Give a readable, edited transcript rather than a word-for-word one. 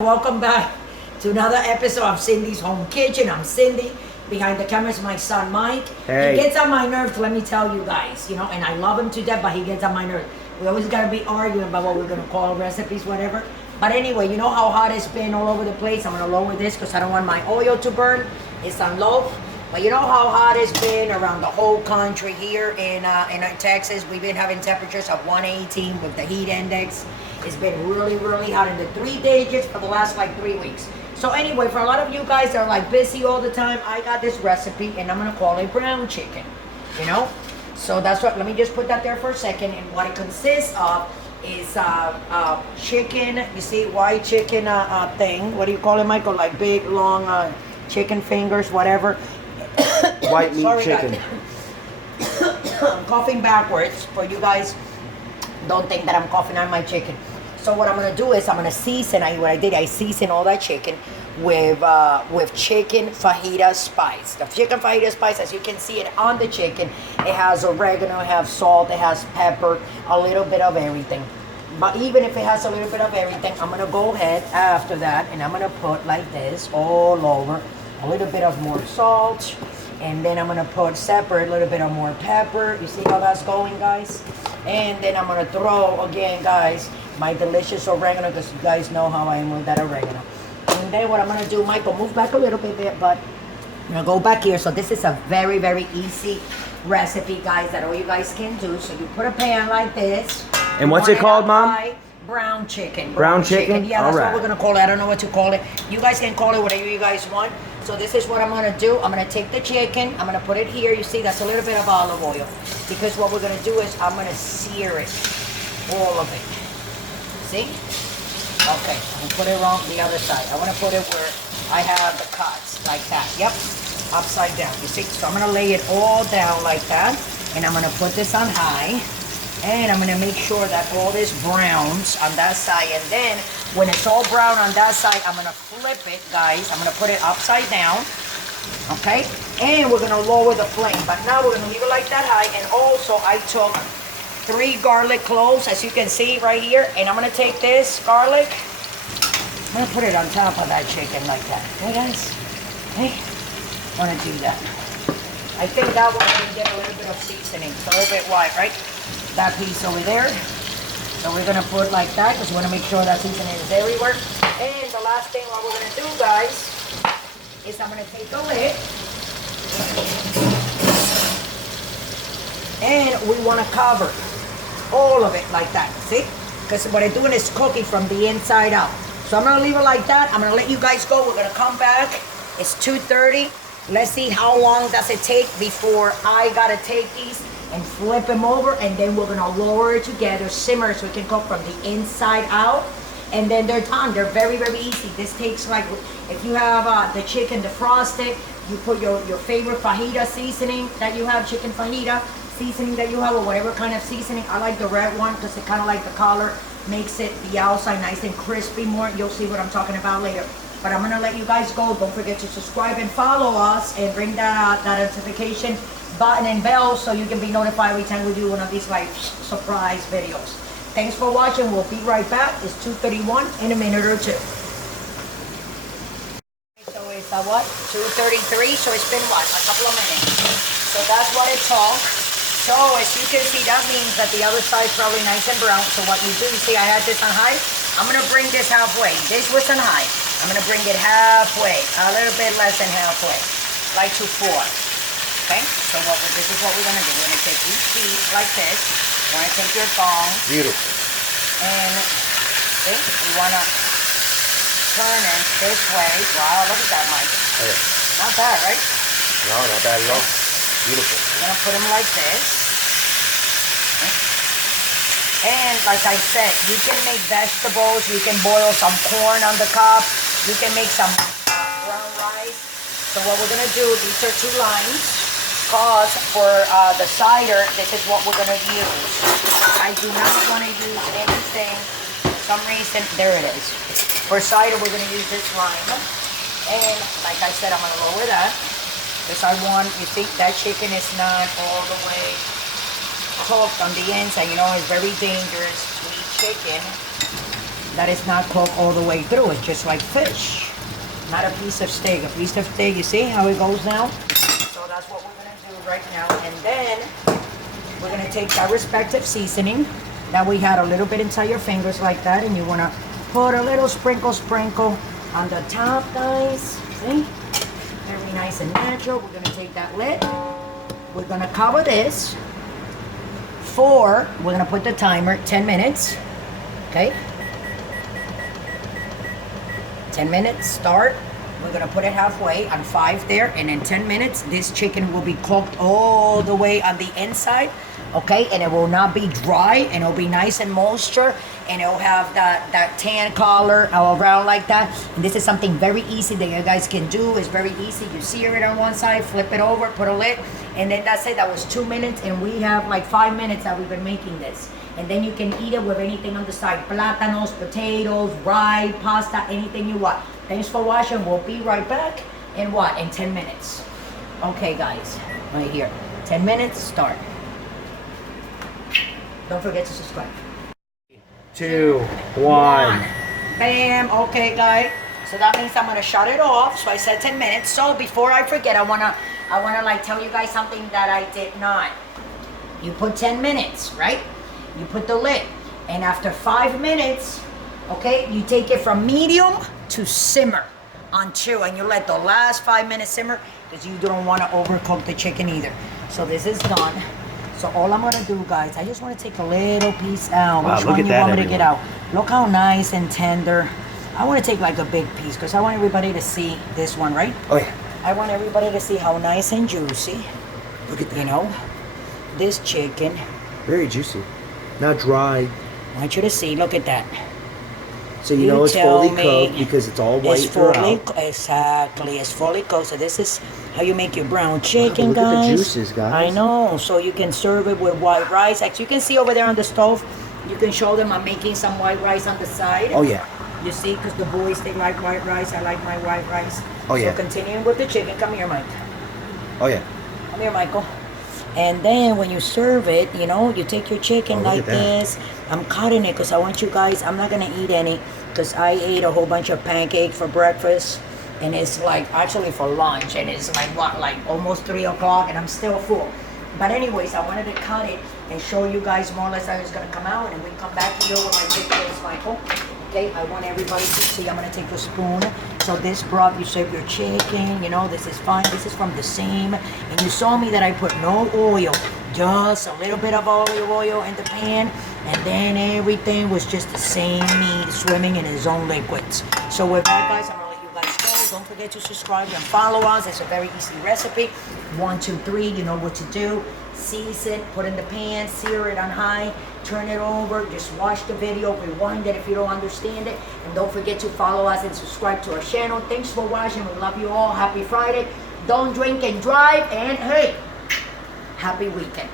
Welcome back to another episode of Cindy's Home Kitchen. I'm Cindy. Behind the camera is my son Mike. Hey. He gets on my nerves, let me tell you guys, and I love him to death, but he gets on my nerves. We always gotta be arguing about what we're gonna call recipes, whatever. But anyway, you know how hot it's been all over the place. I'm gonna lower this because I don't want my oil to burn. It's on low. But you know how hot it's been around the whole country here in Texas. We've been having temperatures of 118 with the heat index. It's been really, really hot in the 3 digits for the last 3 weeks. So anyway, for a lot of you guys that are busy all the time, I got this recipe and I'm gonna call it brown chicken, So that's what, let me just put that there for a second. And what it consists of is chicken, you see, white chicken thing. What do you call it, Michael? Like big, long chicken fingers, whatever. White meat Sorry, chicken. I'm coughing backwards for you guys. Don't think that I'm coughing on my chicken. So what I'm gonna do is I'm gonna season. I season all that chicken with chicken fajita spice. The chicken fajita spice, as you can see it on the chicken, it has oregano, it has salt, it has pepper, a little bit of everything. But even if it has a little bit of everything, I'm gonna go ahead after that and I'm gonna put like this all over. A little bit of more salt, and then I'm gonna put separate a little bit of more pepper. You see how that's going, guys? And then I'm gonna throw again, guys, my delicious oregano, because you guys know how I am with that oregano. And then what I'm gonna do, Michael, move back a little bit, but I'm gonna go back here. So this is a very, very easy recipe, guys, that all you guys can do. So you put a pan like this. And what's it called, Mom? Brown chicken. Brown chicken? Yeah, that's All right. what we're gonna call it. I don't know what to call it. You guys can call it whatever you guys want. So this is what I'm gonna do. I'm gonna take the chicken, I'm gonna put it here. You see, that's a little bit of olive oil. Because what we're gonna do is I'm gonna sear it, all of it. See? Okay, I'm gonna put it on the other side. I wanna put it where I have the cuts, like that. Yep, upside down, you see? So I'm gonna lay it all down like that. And I'm gonna put this on high. And I'm gonna make sure that all this browns on that side. And then when it's all brown on that side, I'm gonna flip it, guys. I'm gonna put it upside down, okay? And we're gonna lower the flame. But now we're gonna leave it like that high. And also I took 3 garlic cloves, as you can see right here. And I'm gonna take this garlic, I'm gonna put it on top of that chicken like that. Hey guys, hey, I'm gonna do that. I think that one can get a little bit of seasoning. It's a little bit white, right? That piece over there. So we're gonna put like that because we wanna make sure that seasoning is everywhere. And the last thing what we're gonna do, guys, is I'm gonna take the lid and we wanna cover all of it like that, see? Because what I'm doing is cooking from the inside out. So I'm gonna leave it like that. I'm gonna let you guys go. We're gonna come back. It's 2:30. Let's see how long does it take before I gotta take these and flip them over, and then we're gonna lower it together, simmer, so we can cook from the inside out, and then they're done. They're very, very easy. This takes if you have the chicken defrosted, you put your favorite fajita seasoning that you have, chicken fajita seasoning that you have, or whatever kind of seasoning. I like the red one because it kind of like the color, makes it the outside nice and crispy more. You'll see what I'm talking about later. But I'm gonna let you guys go. Don't forget to subscribe and follow us, and ring that notification button and bell so you can be notified every time we do one of these surprise videos. Thanks for watching. We'll be right back. It's 2:31 in a minute or two. So it's what? 2:33. So it's been what? A couple of minutes. So that's what it took. So as you can see, that means that the other side's probably nice and brown. So what you do, you see I had this on high. I'm gonna bring this halfway. This was on high. I'm gonna bring it halfway, a little bit less than halfway, like to 4. Okay, so this is what we're gonna do. We're gonna take each piece like this. We're gonna take your thong. Beautiful. And see, we wanna turn it this way. Wow, look at that, Mike. Okay. Not bad, right? No, not bad at all. Beautiful. We're gonna put them like this. Okay. And like I said, you can make vegetables. You can boil some corn on the cob. You can make some brown rice. So what we're gonna do, these are 2 lines. Because for the cider, this is what we're gonna use. I do not want to use anything, for some reason, there it is. For cider, we're gonna use this lime. And like I said, I'm gonna lower that. Because I want, you see, that chicken is not all the way cooked on the inside. You know, it's very dangerous to eat chicken that is not cooked all the way through. It's just like fish, not a piece of steak. A piece of steak, you see how it goes down? So that's what we're gonna do right now. And then we're gonna take our respective seasoning that we had a little bit inside your fingers like that, and you wanna put a little sprinkle on the top, guys. See? Very nice and natural. We're gonna take that lid. We're gonna cover this for, we're gonna put the timer 10 minutes. Okay? 10 minutes, start. We're gonna put it halfway on 5 there, and in 10 minutes, this chicken will be cooked all the way on the inside, okay? And it will not be dry, and it'll be nice and moisture, and it'll have that tan color around like that. And this is something very easy that you guys can do. It's very easy. You sear it on one side, flip it over, put a lid, and then that's it. That was 2 minutes, and we have like 5 minutes that we've been making this. And then you can eat it with anything on the side. Plátanos, potatoes, rye, pasta, anything you want. Thanks for watching. We'll be right back in what? In 10 minutes. Okay, guys. Right here. 10 minutes, start. Don't forget to subscribe. 2, 1. Bam. Okay, guys. So that means I'm gonna shut it off. So I said 10 minutes. So before I forget, I wanna like tell you guys something that I did not. You put 10 minutes, right? You put the lid, and after 5 minutes, okay, you take it from medium to simmer on 2, and you let the last 5 minutes simmer, because you don't want to overcook the chicken either. So this is done. So all I'm gonna do, guys, I just want to take a little piece out. Wow, Which look one at you that, want me to get out? everyone. Look how nice and tender. I want to take like a big piece, because I want everybody to see this one, right? Oh yeah. I want everybody to see how nice and juicy, Look at that. you know, this chicken. Very juicy. Not dry. I want you to see, look at that. So you know it's fully tell me cooked because it's all white It's fully throughout. exactly. It's fully cooked. So this is how you make your brown chicken, look at the guys. juices, guys. I know. So you can serve it with white rice. As you can see over there on the stove, you can show them I'm making some white rice on the side. Oh yeah. You see, because the boys, they like white rice. I like my white rice. Oh yeah. So continuing with the chicken. Come here, Mike. Oh yeah. Come here, Michael. And then when you serve it, you know, you take your chicken Oh, look like at that. this. I'm cutting it because I want you guys, I'm not going to eat any because I ate a whole bunch of pancakes for breakfast. And it's like, actually for lunch. And it's like, what, like almost 3 o'clock and I'm still full. But anyways, I wanted to cut it and show you guys more or less how it's going to come out. And we come back here with my big place, Michael. Okay, I want everybody to see. I'm going to take a spoon. So this broth, you serve your chicken, you know, this is fine. This is from the same. And you saw me that I put no oil, just a little bit of olive oil in the pan. And then everything was just the same meat swimming in its own liquids. So with that, guys, I'm going to let you guys go. Don't forget to subscribe and follow us. It's a very easy recipe. 1, 2, 3, you know what to do. Season, put in the pan, sear it on high, turn it over, just watch the video, rewind it if you don't understand it, and don't forget to follow us and subscribe to our channel. Thanks for watching. We love you all. Happy Friday. Don't drink and drive, and hey, happy weekend.